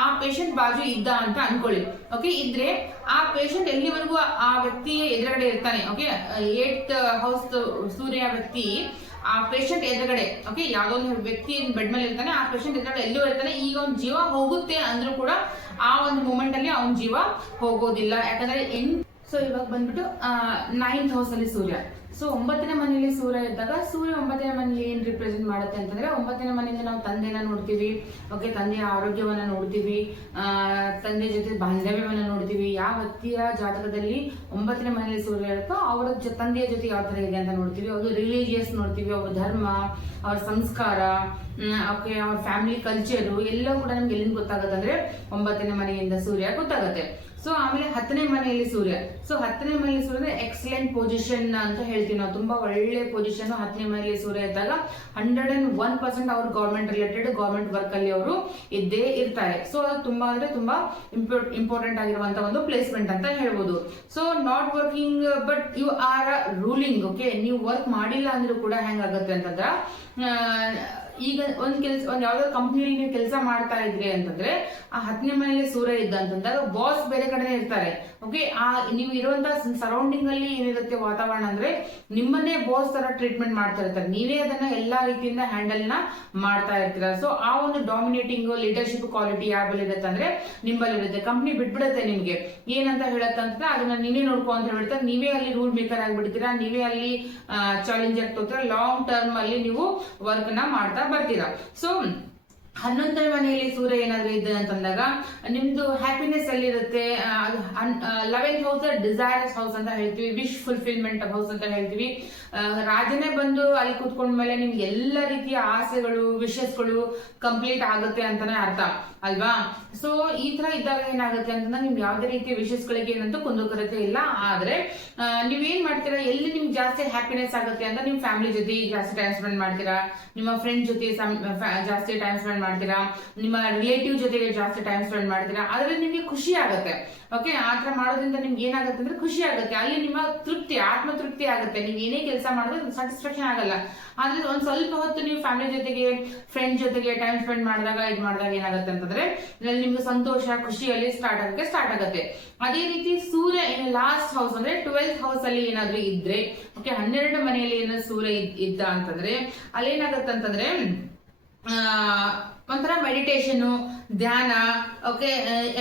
Speaker 1: ಆ ಪೇಷಂಟ್ ಬಾಜು ಇದ್ದ ಅಂತ ಅನ್ಕೊಳ್ಳಿ ಓಕೆ ಇದ್ರೆ ಆ ಪೇಷಂಟ್ ಎಲ್ಲಿವರೆಗೂ ಆ ವ್ಯಕ್ತಿ ಎದುರುಗಡೆ ಇರ್ತಾನೆ ಓಕೆ ಏಟ್ ಹೌಸ್ ಸೂರ್ಯ ವ್ಯಕ್ತಿ ಆ ಪೇಷಂಟ್ ಎದುರುಗಡೆ ಓಕೆ ಯಾವ್ದೋ ಒಂದು ವ್ಯಕ್ತಿ ಬೆಡ್ ಮೇಲೆ ಇರ್ತಾನೆ, ಆ ಪೇಷಂಟ್ ಎದುರುಗಡೆ ಎಲ್ಲೂ ಇರ್ತಾನೆ, ಈಗ ಅವ್ನ ಜೀವ ಹೋಗುತ್ತೆ ಅಂದ್ರೂ ಕೂಡ ಆ ಒಂದು ಮೂಮೆಂಟ್ ಅಲ್ಲಿ ಅವನ ಜೀವ ಹೋಗೋದಿಲ್ಲ. ಯಾಕಂದ್ರೆ ಎಂಟ್ ಸೊ ಇವಾಗ ಬಂದ್ಬಿಟ್ಟು ನೈನ್ತ್ ಹೌಸ್ ಅಲ್ಲಿ ಸೂರ್ಯ. ಸೊ ಒಂಬತ್ತನೇ ಮನೆಯಲ್ಲಿ ಸೂರ್ಯ ಇದ್ದಾಗ ಸೂರ್ಯ ಒಂಬತ್ತನೇ ಮನೆಯಲ್ಲಿ ಏನ್ ರಿಪ್ರೆಸೆಂಟ್ ಮಾಡುತ್ತೆ ಅಂತಂದ್ರೆ ಒಂಬತ್ತನೇ ಮನೆಯಿಂದ ನಾವು ತಂದೆನ ನೋಡ್ತೀವಿ. ಓಕೆ, ತಂದೆಯ ಆರೋಗ್ಯವನ್ನ ನೋಡ್ತೀವಿ. ತಂದೆ ಜೊತೆ ಬಾಂಧವ್ಯವನ್ನ ನೋಡ್ತೀವಿ. ಯಾವ ವ್ಯಕ್ತಿಯ ಜಾತಕದಲ್ಲಿ ಒಂಬತ್ತನೇ ಮನೆಯಲ್ಲಿ ಸೂರ್ಯ ಇರುತ್ತೋ ಅವರ ತಂದೆಯ ಜೊತೆ ಯಾವ ತರ ಇದೆ ಅಂತ ನೋಡ್ತೀವಿ. ಅವ್ರ ರಿಲಿಜಿಯಸ್ ನೋಡ್ತೀವಿ, ಅವ್ರ ಧರ್ಮ, ಅವ್ರ ಸಂಸ್ಕಾರ ಓಕೆ, ಅವ್ರ ಫ್ಯಾಮಿಲಿ ಕಲ್ಚರು ಎಲ್ಲ ಕೂಡ ನಮ್ಗೆ ಎಲ್ಲಿಂದ ಗೊತ್ತಾಗುತ್ತೆ ಅಂದ್ರೆ ಒಂಬತ್ತನೇ ಮನೆಯಿಂದ ಸೂರ್ಯ ಗೊತ್ತಾಗುತ್ತೆ. ಸೊ ಆಮೇಲೆ ಹತ್ತನೇ ಮನೆಯಲ್ಲಿ ಸೂರ್ಯ. ಸೊ ಹತ್ತನೇ ಮನೆಯಲ್ಲಿ ಸೂರ್ಯ ಎಕ್ಸಲೆಂಟ್ ಪೊಸಿಷನ್ ಅಂತ ಹೇಳ್ತೀವಿ ನಾವು ತುಂಬಾ ಒಳ್ಳೆ ಪೊಸಿಷನ್ ಹತ್ತನೇ ಮನೆಯಲ್ಲಿ ಸೂರ್ಯ ಇದ್ದಾಗ ಹಂಡ್ರೆಡ್ ಅಂಡ್ ಒನ್ ಪರ್ಸೆಂಟ್ ಅವ್ರು ಗೌರ್ಮೆಂಟ್ ರಿಲೇಟೆಡ್ ಗೌರ್ಮೆಂಟ್ ವರ್ಕ್ ಅಲ್ಲಿ ಅವರು ಇದ್ದೇ ಇರ್ತಾರೆ. ಸೊ ಅದು ತುಂಬಾ ಅಂದ್ರೆ ತುಂಬಾ ಇಂಪಾರ್ಟೆಂಟ್ ಆಗಿರುವಂತ ಒಂದು ಪ್ಲೇಸ್ಮೆಂಟ್ ಅಂತ ಹೇಳ್ಬೋದು. So not working but you are ruling okay ನೀವು ವರ್ಕ್ ಮಾಡಿಲ್ಲ ಅಂದ್ರೂ ಕೂಡ ಹೆಂಗಾಗತ್ತೆ ಅಂತಂದ್ರ ಈಗ ಒಂದ್ ಕೆಲ್ಸ, ಒಂದ್ ಯಾವ್ದೋ ಕಂಪ್ನಿಲಿ ನೀವು ಕೆಲಸ ಮಾಡ್ತಾ ಇದ್ರಿ ಅಂತಂದ್ರೆ, ಆ ಹತ್ತನೇ ಮನೆಯಲ್ಲಿ ಸೂರ್ಯ ಇದ್ದ ಅಂತಂದಾಗ ಬಾಸ್ ಬೇರೆ ಕಡೆ ಇರ್ತಾರೆ. ಓಕೆ ಆ, ನೀವು ಇರುವಂತ ಸರೌಂಡಿಂಗ್ ಅಲ್ಲಿ ಏನಿರುತ್ತೆ ವಾತಾವರಣ ಅಂದ್ರೆ, ನಿಮ್ಮನ್ನೇ ಬಾಸ್ ತರ ಟ್ರೀಟ್ಮೆಂಟ್ ಮಾಡ್ತಾ ಇರ್ತಾರೆ. ನೀವೇ ಅದನ್ನ ಎಲ್ಲಾ ರೀತಿಯಿಂದ ಹ್ಯಾಂಡಲ್ನ ಮಾಡ್ತಾ ಇರ್ತೀರ. ಸೊ ಆ ಒಂದು ಡಾಮಿನೇಟಿಂಗ್ ಲೀಡರ್ಶಿಪ್ ಕ್ವಾಲಿಟಿ ಯಾವಲ್ಲಿ ಇರುತ್ತೆ ಅಂದ್ರೆ, ನಿಮ್ಮಲ್ಲಿ ಇರುತ್ತೆ. ಕಂಪ್ನಿ ಬಿಟ್ಬಿಡುತ್ತೆ ನಿಮ್ಗೆ. ಏನಂತ ಹೇಳತ್ತಂತ ಅದನ್ನ ನೀವೇ ನೋಡ್ಕೊ ಅಂತ ಹೇಳ್ತಾರೆ ನೀವೇ ಅಲ್ಲಿ ರೂಲ್ ಮೇಕರ್ ಆಗ್ಬಿಡ್ತೀರಾ, ನೀವೇ ಅಲ್ಲಿ ಚಾಲೆಂಜ್ ಆಗ್ತಾ ಲಾಂಗ್ ಟರ್ಮ್ ಅಲ್ಲಿ ನೀವು ವರ್ಕ್ನ ಮಾಡ್ತಾ ಬರ್ತೀರಾ ಸೊ ಹನ್ನೊಂದನೇ ಮನೆಯಲ್ಲಿ ಸೂರ್ಯ ಏನಾದ್ರೂ ಇದೆ ಅಂತಂದಾಗ, ನಿಮ್ದು ಹ್ಯಾಪಿನೆಸ್ ಎಲ್ಲಿರುತ್ತೆ? ಲೆವೆಂತ್ ಹೌಸ್ ಡಿಸೈರಸ್ ಹೌಸ್ ಅಂತ ಹೇಳ್ತೀವಿ ವಿಶ್ ಫುಲ್ಫಿಲ್ಮೆಂಟ್ ಹೌಸ್ ಅಂತ ಹೇಳ್ತೀವಿ. ರಾಜನೇ ಬಂದು ಅಲ್ಲಿ ಕೂತ್ಕೊಂಡ್ಮೇಲೆ ನಿಮ್ಗೆ ಎಲ್ಲ ರೀತಿಯ ಆಸೆಗಳು ವಿಶಸ್ಗಳು ಕಂಪ್ಲೀಟ್ ಆಗುತ್ತೆ ಅಂತಾನೆ ಅರ್ಥ, ಅಲ್ವಾ? ಸೊ ಈ ತರ ಇದ್ದಾಗ ಏನಾಗುತ್ತೆ ಅಂತಂದ್ರೆ ನಿಮ್ಗೆ ಯಾವ್ದೇ ರೀತಿಯ ವಿಶಸ್ಗಳಿಗೆ ಏನಂತೂ ಕುಂದುಕೊರತೆ ಇಲ್ಲ. ಆದ್ರೆ ನೀವೇನ್ ಮಾಡ್ತೀರಾ? ಎಲ್ಲಿ ನಿಮ್ಗೆ ಜಾಸ್ತಿ ಹ್ಯಾಪಿನೆಸ್ ಆಗುತ್ತೆ ಅಂತ ನಿಮ್ ಫ್ಯಾಮಿಲಿ ಜೊತೆ ಜಾಸ್ತಿ ಟೈಮ್ ಸ್ಪೆಂಡ್ ಮಾಡ್ತೀರಾ? ನಿಮ್ಮ ಫ್ರೆಂಡ್ ಜೊತೆ ಜಾಸ್ತಿ ಟೈಮ್ ಸ್ಪೆಂಡ್ ಮಾಡ್ತೀರಾ? ನಿಮ್ಮ ರಿಲೇಟಿವ್ ಜೊತೆಗೆ ಜಾಸ್ತಿ ಟೈಮ್ ಸ್ಪೆಂಡ್ ಮಾಡ್ತೀರಾ? ಅದರಲ್ಲಿ ನಿಮ್ಗೆ ಖುಷಿ ಆಗುತ್ತೆ. ಓಕೆ ಆ ಥರ ಮಾಡೋದ್ರಿಂದ ನಿಮ್ಗೆ ಏನಾಗುತ್ತೆ ಅಂದ್ರೆ ಖುಷಿ ಆಗುತ್ತೆ. ಅಲ್ಲಿ ನಿಮ್ಮ ತೃಪ್ತಿ ಆತ್ಮ ತೃಪ್ತಿ ಆಗುತ್ತೆ. ನೀವು ಏನೇ ಕೆಲಸ ಮಾಡಿದ್ರೆ ಸ್ಯಾಟಿಸ್ಫ್ಯಾಕ್ಷನ್ ಆಗಲ್ಲ. ಆದ್ರೆ ಒಂದ್ ಸ್ವಲ್ಪ ಹೊತ್ತು ನೀವು ಫ್ಯಾಮಿಲಿ ಜೊತೆಗೆ ಫ್ರೆಂಡ್ ಜೊತೆಗೆ ಟೈಮ್ ಸ್ಪೆಂಡ್ ಮಾಡಿದಾಗ ಇದು ಮಾಡಿದಾಗ ಏನಾಗುತ್ತೆ ಅಂತಂದ್ರೆ ನಿಮ್ಗೆ ಸಂತೋಷ ಖುಷಿಯಲ್ಲಿ ಸ್ಟಾರ್ಟ್ ಆಗಕ್ಕೆ ಸ್ಟಾರ್ಟ್ ಆಗುತ್ತೆ. ಅದೇ ರೀತಿ ಸೂರ್ಯ ಲಾಸ್ಟ್ ಹೌಸ್ ಅಂದ್ರೆ ಟ್ವೆಲ್ತ್ ಹೌಸ್ ಅಲ್ಲಿ ಏನಾದ್ರೂ ಇದ್ರೆ ಓಕೆ ಹನ್ನೆರಡು ಮನೆಯಲ್ಲಿ ಏನಾದ್ರು ಸೂರ್ಯ ಇದ್- ಇದ್ದ ಅಂತಂದ್ರೆ ಅಲ್ಲಿ ಏನಾಗುತ್ತೆ ಅಂತಂದ್ರೆ ಆ, ಒಂಥರ ಮೆಡಿಟೇಷನು ಧ್ಯಾನ ಓಕೆ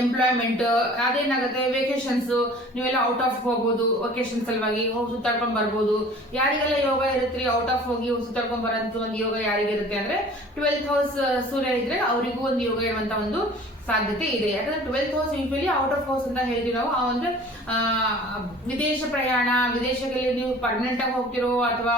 Speaker 1: ಎಂಪ್ಲಾಯ್ಮೆಂಟ್ ಅದೇನಾಗುತ್ತೆ? ವೇಕೇಶನ್ಸ್ ನೀವೆಲ್ಲ ಔಟ್ ಆಫ್ ಹೋಗ್ಬೋದು ವೆಕೇಶನ್ ಸಲುವಾಗಿ ಹೋಗಿ ಸುತ್ತಾಡ್ಕೊಂಡ್ ಬರ್ಬೋದು. ಯಾರಿಗೆಲ್ಲ ಯೋಗ ಇರುತ್ತೆ ಔಟ್ ಆಫ್ ಹೋಗಿ ಸುತ್ತಾಡ್ಕೊಂಡ್ ಬರೋಂತ ಒಂದು ಯೋಗ ಯಾರಿಗಿರುತ್ತೆ ಅಂದ್ರೆ ಟ್ವೆಲ್ತ್ ಹೌಸ್ ಸೂರ್ಯ ಇದ್ರೆ ಅವರಿಗೂ ಒಂದು ಯೋಗ ಇರುವಂತ ಒಂದು ಸಾಧ್ಯತೆ ಇದೆ. ಯಾಕಂದ್ರೆ twelfth house usually out of house ಅಂತ ಹೇಳ್ತೀವಿ ನಾವು. ಆ ಒಂದು ವಿದೇಶ ಪ್ರಯಾಣ ವಿದೇಶಕ್ಕೆ ನೀವು ಪರ್ಮನೆಂಟ್ ಆಗಿ ಹೋಗ್ತಿರೋ ಅಥವಾ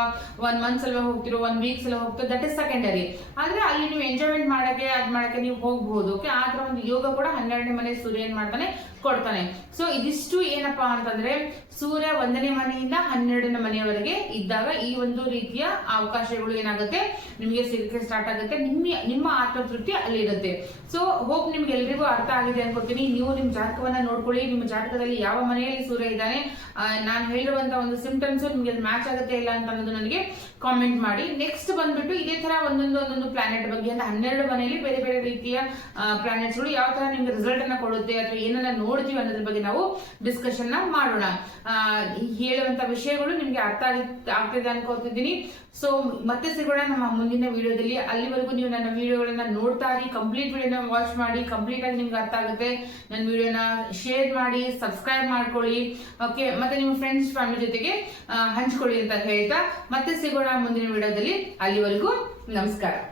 Speaker 1: ಒನ್ ಮಂತ್ಸ್ ಸಲ ಹೋಗ್ತಿರೋ ಒನ್ ವೀಕ್ಸ್ ಹೋಗ್ತಿರೋ ದಟ್ ಇಸ್ ಸೆಕೆಂಡರಿ ಆದ್ರೆ ಅಲ್ಲಿ ನೀವು ಎಂಜಾಯ್ಮೆಂಟ್ ಮಾಡಕ್ಕೆ, ಅದ್ ಮಾಡಕ್ಕೆ ನೀವು ಹೋಗ್ಬಹುದು ಓಕೆ ಆ ತರ ಒಂದು ಯೋಗ ಕೂಡ ಹನ್ನೆರಡನೇ ಮನೆ ಸೂರ್ಯ ಏನ್ ಮಾಡ್ತಾನೆ ಕೊಡ್ತಾನೆ. ಸೊ ಇದಿಷ್ಟು ಏನಪ್ಪಾ ಅಂತಂದ್ರೆ, ಸೂರ್ಯ ಒಂದನೇ ಮನೆಯಿಂದ ಹನ್ನೆರಡನೇ ಮನೆಯವರೆಗೆ ಇದ್ದಾಗ ಈ ಒಂದು ರೀತಿಯ ಅವಕಾಶಗಳು ಏನಾಗುತ್ತೆ? ನಿಮ್ಗೆ ಸಿಗಕ್ಕೆ ಸ್ಟಾರ್ಟ್ ಆಗುತ್ತೆ. ನಿಮ್ಮ ನಿಮ್ಮ ಆತ್ಮತೃಪ್ತಿ ಅಲ್ಲಿ ಇರುತ್ತೆ ಸೊ ಹೋಪ್ ನಿಮ್ಗೆ ಎಲ್ರಿಗೂ ಅರ್ಥ ಆಗಿದೆ ಅನ್ಕೋತೀನಿ. ನೀವು ನಿಮ್ ಜಾತಕವನ್ನ ನೋಡ್ಕೊಳ್ಳಿ. ನಿಮ್ಮ ಜಾತಕದಲ್ಲಿ ಯಾವ ಮನೆಯಲ್ಲಿ ಸೂರ್ಯ ಇದ್ದಾನೆ? ನಾನು ಹೇಳಿರುವಂತ ಒಂದು ಸಿಂಪ್ಟಮ್ಸ್ ನಿಮ್ಗೆ ಮ್ಯಾಚ್ ಆಗುತ್ತೆ ಇಲ್ಲ ಅಂತ ಅನ್ನೋದು ನನಗೆ ಕಾಮೆಂಟ್ ಮಾಡಿ. ನೆಕ್ಸ್ಟ್ ಬಂದ್ಬಿಟ್ಟು ಇದೇ ತರ ಒಂದೊಂದು ಒಂದೊಂದು ಪ್ಲಾನೆಟ್ ಬಗ್ಗೆ, ಅಂದ್ರೆ ಹನ್ನೆರಡು ಮನೆಯಲ್ಲಿ ಬೇರೆ ಬೇರೆ ರೀತಿಯ ಪ್ಲಾನೆಟ್ಸ್ಗಳು ಯಾವ ತರ ನಿಮ್ಗೆ ರಿಸಲ್ಟ್ ಅನ್ನ ಕೊಡುತ್ತೆ? ಅಥವಾ ಏನನ್ನ ನೋಡ್ತೀವಿ ಅನ್ನೋದ್ರ ಬಗ್ಗೆ ನಾವು ಡಿಸ್ಕಷನ್ ಮಾಡೋಣ. ಹೇಳುವಂತ ವಿಷಯಗಳು ನಿಮ್ಗೆ ಅರ್ಥ ಆಗಿ, ಆಗ್ತಿದೆ ಅನ್ಕೋತಿದ್ದೀನಿ ಸೊ ಮತ್ತೆ ಸಿಗೋಣ ನಮ್ಮ ಮುಂದಿನ ವಿಡಿಯೋದಲ್ಲಿ. ಅಲ್ಲಿವರೆಗೂ ನೀವು ನನ್ನ ವಿಡಿಯೋಗಳನ್ನ ನೋಡ್ತಾ ಇರಿ ಕಂಪ್ಲೀಟ್ ವಿಡಿಯೋನ ವಾಚ್ ಮಾಡಿ ಕಂಪ್ಲೀಟ್ ಆಗಿ ನಿಮ್ಗೆ ಅರ್ಥ ಆಗುತ್ತೆ. ನನ್ನ ವಿಡಿಯೋನ ಶೇರ್ ಮಾಡಿ ಸಬ್ಸ್ಕ್ರೈಬ್ ಮಾಡ್ಕೊಳ್ಳಿ. ಓಕೆ ಮತ್ತೆ ನಿಮ್ಮ ಫ್ರೆಂಡ್ಸ್ ಫ್ಯಾಮಿಲಿ ಜೊತೆಗೆ ಹಂಚ್ಕೊಳ್ಳಿ ಅಂತ ಹೇಳ್ತಾ, ಮತ್ತೆ ಸಿಗೋಣ ಮುಂದಿನ ವಿಡಿಯೋದಲ್ಲಿ. ಅಲ್ಲಿವರೆಗೂ ನಮಸ್ಕಾರ.